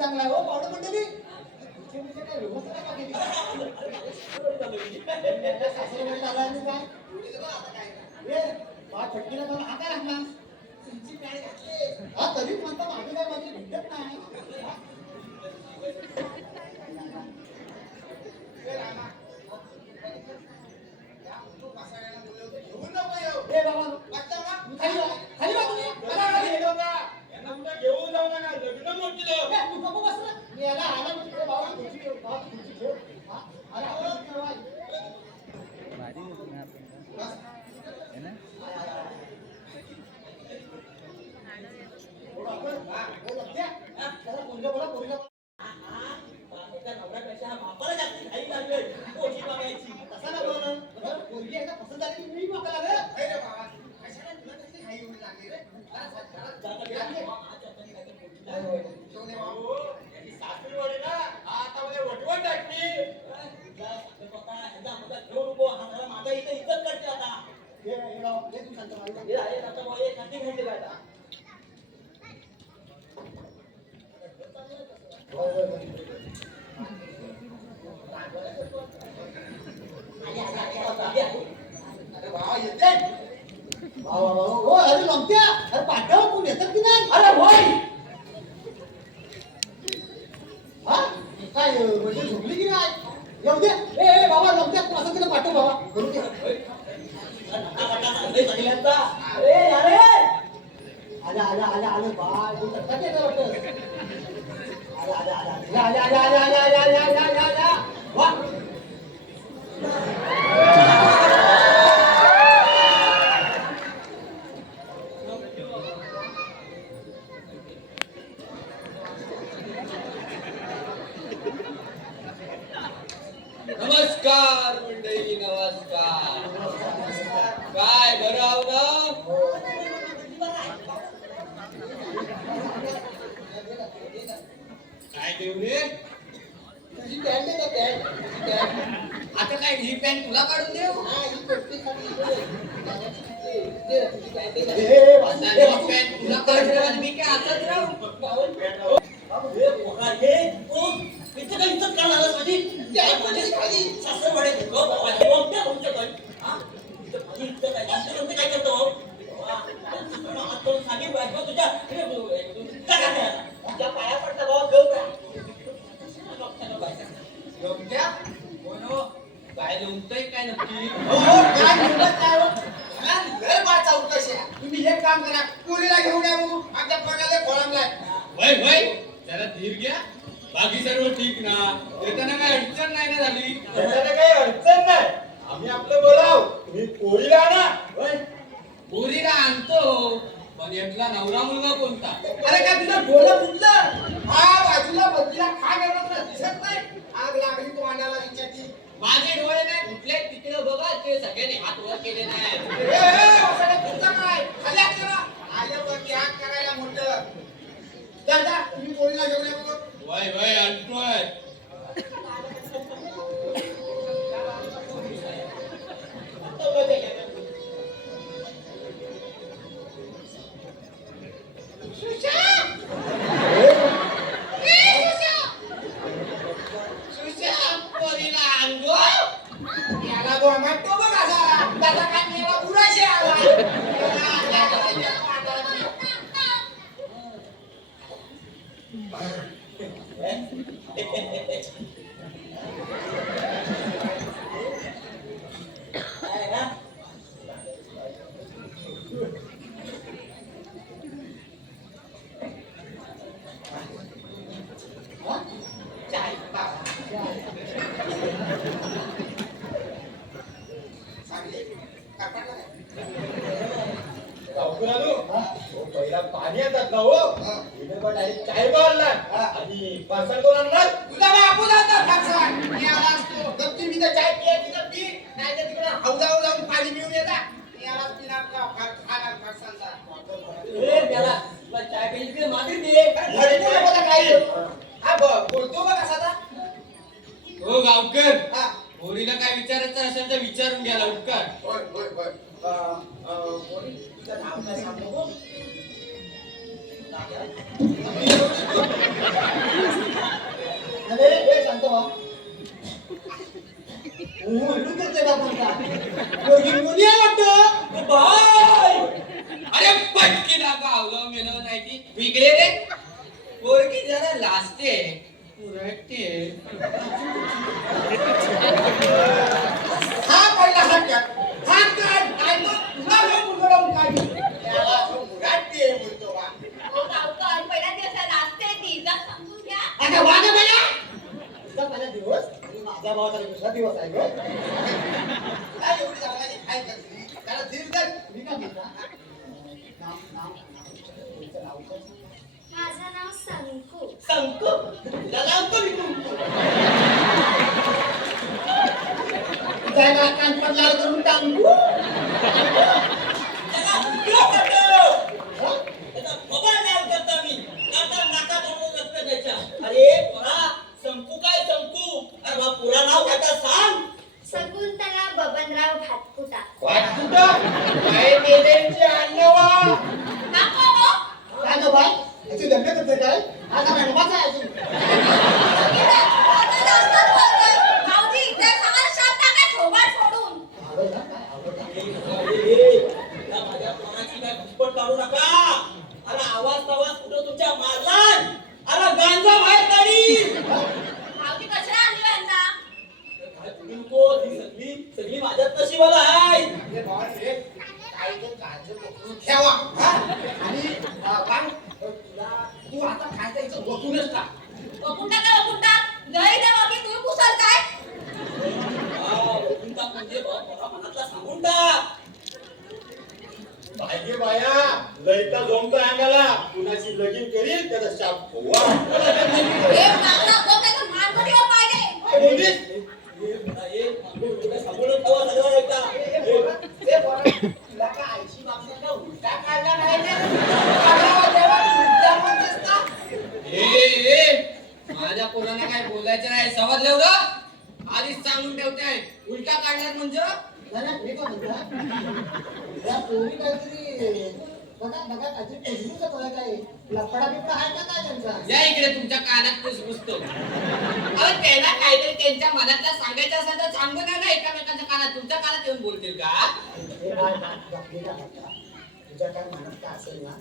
चांगला हो पावडं मंडळी तरी म्हणता मागे काय माझी भेटत नाही अरे लंप्या अरे पाठव तू येतात की नाही अरे होय हा काय म्हणजे झोपली की नाही येऊ दे ए बाबा लंप्या तू असं तिला पाठव बाबा करू दे अरे आले आले आले आले बाय तू तक्का केलं वाटतं आले आले आले आले आले आले आले आले आले आले आले आले वा नमस्कार मंडळी नमस्कार काय बरं आहो ना काय देऊ रे तुझी पॅन्ट आहे का पॅन्ट आता काय ही पॅन्ट तुला काढून देऊ हा ही पट्टी खाली तुझी पॅन्ट पॅन्ट तुला काढून देऊ आणि मी काय आताच राहू इथं काही इज्जत करणार माझी सासर वाडे काय करतो सांगेल तुझ्या पाया पडता भाऊ काय लोंबतय काय नक्की तुम्ही एक काम करा पुरीला घेऊन या बघू आमच्या पगाला खोळंबलाय वय वय जरा धीर घ्या बाकी सर्व ठीक ना येताना काय अडचण नाही ना झाली त्याला काही अडचण नाही आम्ही आपलं बोलाव तुम्ही पोळीला आणा पोरीला आणतो पण यातला नवरा मुलगा कोणता अरे काय तुझं डोळं फुटलं हा बाजूला बदलीला खा गेला तुला दिसत नाही आग लागली तो अंडाला विचारती माझे डोळे नाही कुठले तिकडे बघा ते सगळ्यांनी हात वर केले नाही काय खाली हात करा आल्यावरती हात करायला मोठं दादा तुम्ही पोळीला घेऊन या बघू वय वय आणतोय याला तो म्हणतो बघ असा दादा काय मेला उराशे आला हो हिने पण डायरेक्ट चाय मारला आणि पार्सल करून आणणार तुझा बापू जाता फारसा मी आला असतो गप्पी मी तर चाय पियाची तर पी नाही तर तिकडे हौदावर जाऊन पाणी पिऊन येता मी आला पिणार का खाणार फारसांचा ए त्याला तुला चाय प्यायची की मागे दे घडतो बघा काय हा बोलतो बघ कसा आता हो गावकर हा पोरीला काय विचारायचं असेल तर विचारून घ्या लवकर. होय होय होय कोणी तुझं नाव काय सांगतो गो? अरे हे शांत व्हा. म्हणून करते का कोणता? पोरगी मुली आहे वाटतं. बाय अरे पटकी ना गावलं मेलं नाही ती इकडे रे पोरगी जरा लाजते पुरटते. हा पडला हात काढ काय तो तुला हे मुलगडवून काढ त्याला तो मुराटे बोलतो बा हो गावकर पहिला दिवस नाचते ती जर समजून घ्या. आता वागा बघा तुझा पहिला दिवस आणि माझ्या भावाचा दुसरा दिवस आहे गं काय एवढी जागाची काय करते त्याला धीर धर मी काय म्हणता नाव नाव तुमचं नाव काय माझं नाव संकू. सांगतो तुला लावतो मी कुंकू. काय ना कान पडला करून टांगू त्याला हुकलो करतो. हा? त्याचा बाबा नाव करतो मी नाका नाका बनवून रक्त द्यायच्या. अरे पोरा संकू काय संकू अरे बा पुरा नाव काय सांग. शकुंतला बबनराव भातकुटा. वाटकुटा काय मेलेचे अन्नवा काका हो? काय गं बाय याची दंड करते काय आता मॅडमाचा आहे अजून आता जास्तच बोलतोय. भाऊजी, त्या सामान शाप टाका थोबाड सोडून. आवडला काय आवडला या माझ्या पोराची काय घुसपट काढू नका. अरे आवाज कुठं तुमच्या मारलाय. अरे गांजा बाहेर काढी. भाऊजी कशाला आणली यांना? काय कुंकू ही सगळी माझ्यात नशिबाला आहे. हे बॉस रे काय ते काळजी पकडून ठेवा हा? आणि काय तुला तू आता खायचं इथं बसूनच का वकुंठा काय वकुंठा? जरी त्या बाकी तुम्ही कुसाल काय? वकुंठा म्हणजे पोरा मनातला सांगून टाक. पाहिजे बाया लयता जमतो अंगाला कुणाची लगीन करील त्याचा शाप होवा हे मागला तो त्याचा मानपणीवर पाहिजे. काय बोललीस सांभाळून ठेवा सगळं एकदा. हे बॉस तुला काय आईची बापसा उलटा काढला नाही ना काढावा तेव्हा तू उलटा म्हणतेस ना ए माझ्या पोरांना काय बोलायचं नाही समजलं एवढं आधीच सांगून ठेवते उलटा काढणार म्हणजे नाही नाही मी काय म्हणता या पोरी काहीतरी बघा बघा काहीतरी पोजूचा थोडा काय लफडा बिफडा आहे का काय त्यांचा या इकडे तुमच्या कानात पुसतो अरे त्यांना काहीतरी त्यांच्या मनातला सांगायचं असेल तर सांगू द्या ना एकामेकांच्या कानात तुमच्या कानात येऊन बोलतील का हे बाळ ना जपली का म्हणता तुझ्या काय मनात काय असेल ना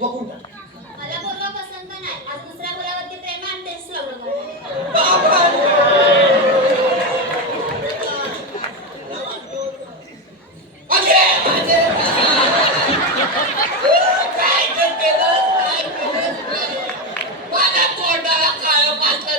बघून टाक मला पोरगा पसंत नाही. आज दुसऱ्या मुलावरती प्रेम आहे आणि तेच लग्न करणार. काय केलं माझ्या तोंडाला काळं पाचलं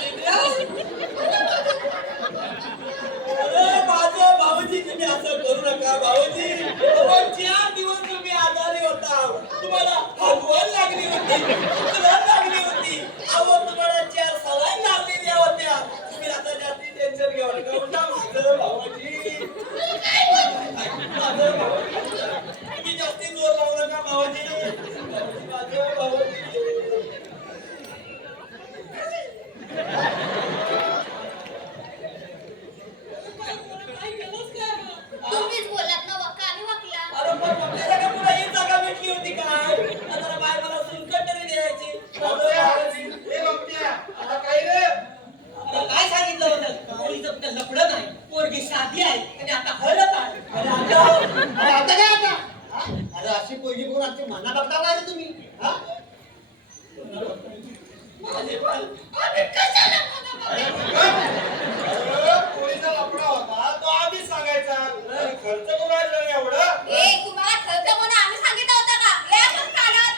अरे माझं भाऊजी तुम्ही असं करू नका भाऊजी. अहो, 4 दिवस तुम्ही आजारी होता. तुम्हाला हगवण लागली होती. उकळण लागली होती. अहो तुम्हाला 4 सलाईन लागलेल्या होत्या. तुम्ही आता जास्ती टेन्शन घेऊ नका. उठा माझं भाऊजी. माझं भाऊजी. तुम्ही जास्ती जोर लावू नका भाऊजी. भाऊजी, माझं भाऊजी. तुम्हीच बोललात ना वक्का आम्ही वकला. अरे पण आपल्याला का तुला ही जागा भेटली होती काय? आता बाय मला सुनकट तरी द्यायची. हे रमत्या आता काय रे आता काय सांगितलं होतं? पोरीचं कुठं लफडं नाही. पोरगी साधी आहे आणि आता हळद आहे. अरे आता अरे आता काय आता हा? अरे अशी पोरगी बघून आमची मना बघता काय रे तुम्ही हा माझे पण आम्ही कशाला मना अरे, पोरीचा लफडा होता तो आधीच सांगायचा अरे, खर्च करून राहिला रे एवढं ए तुम्हाला खर्च म्हणून आम्ही सांगितलं होतं का? या पण कानात.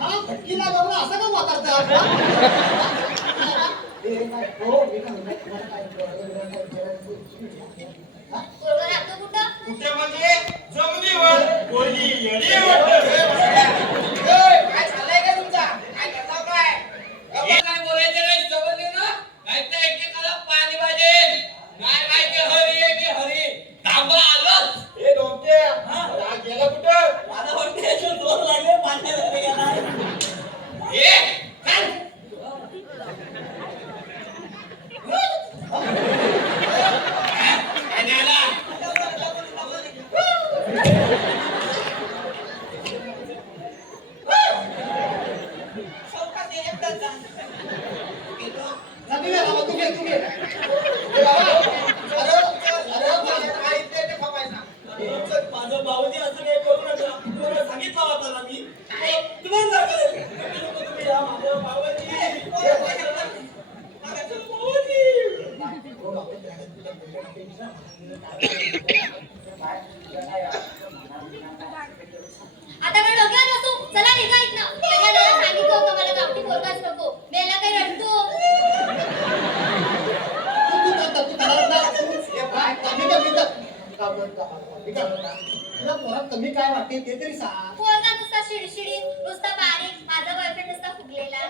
हा फटकीला जाऊन असं का वापरतात हा? हे काय हो मी काय म्हणतो तुम्हाला काय हा? पोरगं राहतं कुठं? कुठे म्हणजे जमिनीवर पोरगी येडी वाटत आता पण डोक्यावर बसू. चला निघा इथनं. त्याच्या दादा सांगितलं होतं मला गावठी पोरगाच नको. बेला काही रडतो. तुला पोरात कमी काय वाटते ते तरी सांग. पोरगा नुसता शिडशिडीत, नुसता बारीक. माझा बॉयफ्रेंड नुसता फुगलेला.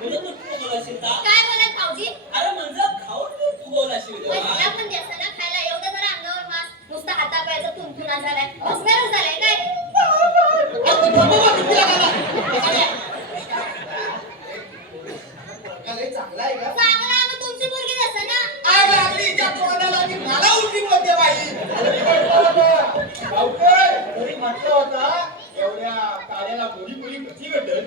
म्हणून तू फुगवलाशील का? काय बोलात भाऊजी? अरे म्हणजे खाऊन तू फुगवलाशील पण का? मला पण द्यायचं ना खायला. एवढं जरा अंगावर मास. नुसता हातापायाचा तुंतुणा झालाय. बसणारच झालाय काय? चांगला आहे का? चांगला मग तुमची पोरगी असं ना. आग लागली ज्या तोंडाला ती मला उलटी बोलते बाई. तरी म्हटलं होता एवढ्या काड्याला मुली मुली कशी भेटेल?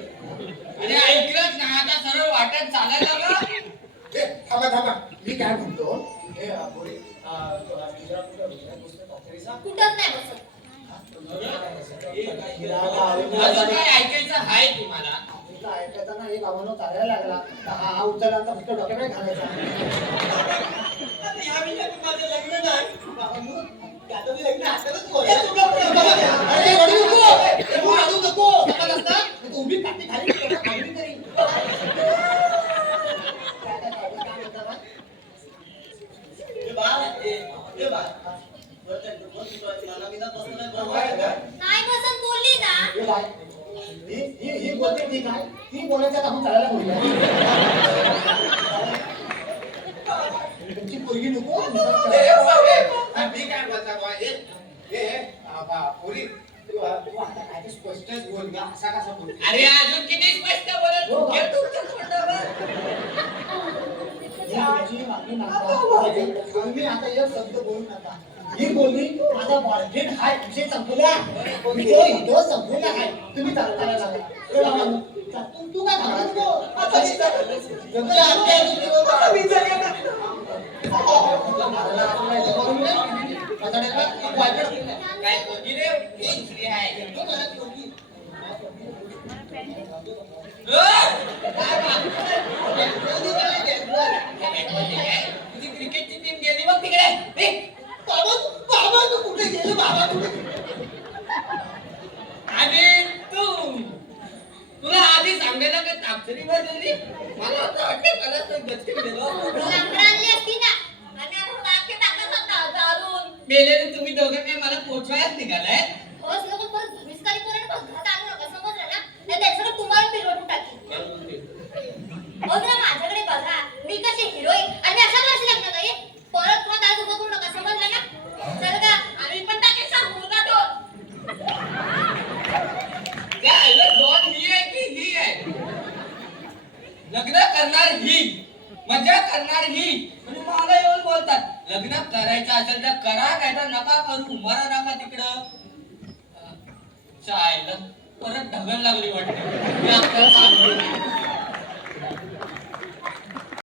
अरे ऐकलंच ना आता सरळ वाटत चालायला लागलं. ए, थांबा मी काय म्हणतो हे बोली दुसरा कुठं तरी सांग. कुठंच नाही बसत. अजून काय ऐकायचं आहे तुम्हाला? तुला ऐकायचा ना एक आव्हान चालायला लागला तर हा उचलला फक्त डोक्याकडे घालायचा. आता ह्या महिन्यात माझं लग्न नाही. बाबांनो, त्याचं बी लग्न असेलच पोरं. अरे, रडू नको. तू रडू नको. सकाळ असता, नाही तर उभी काठी खाली पोटात खाली करीन. काय म्हणता बा? ए बा, मला बिना बसलं नाही बरोबर. नाही बसत बोलली ना. हे बाय, ही बोलते ठीक आहे. ती बोलायचं आपण चालायला बोलूया. तुमची पोरगी नको. मी काय बोलता बा पोरी तू आता काय ते स्पष्टच बोल ना. असा कसा बोल. अरे अजून किती स्पष्ट बोलत हो, घे तुमच्या तोंडावर. तुमची मागणी नका. तुम्ही आता एक शब्द बोलू नका. ही बोलली माझा बॉयफ्रेंड हाय विषय संपला. तो संपलेला आहे. तुम्ही चालताना लागला. ए बाबा, तू काय थांबला नको. आता जमलं आपल्या काय पोरगी रे? ही दुसरी आहे. तुझी क्रिकेटची टीम गेली बघ तिकडे. बाबा तू कुठे गेले बाबा आणि तुला आधी सांगायला काय तापसरीवर गेली? मला असं वाटतं मला तर गचके गेलो. लाकडं आणली असती ना. आम्ही आता टाके टाकत होता जाळून. मेलेले तुम्ही दोघं काय मला पोचवायच निघालाय? बस नको परत विस्तारी करून घरात आणू नका समजलं ना. नाही त्याच्याकडे तुम्हाला पिरवटून टाकेल. हो जरा माझ्याकडे बघा. मी कशी हिरोईन आणि अशा वर्षी लग्न नाही. परत परत आज उभं करू नका समजलं ना. चल का आम्ही पण टाकेल सांगू का तो. काय दोन ही आहे की ही आहे? लग्न करणार ही, मजा करणार ही. म्हणजे मला येऊन बोलतात लग्न करायचं असेल तर करा नाही तर नका करू. मरा नका तिकडं. चायला परत ढगल लागली वाटतं. मी आपल्याला सांगतो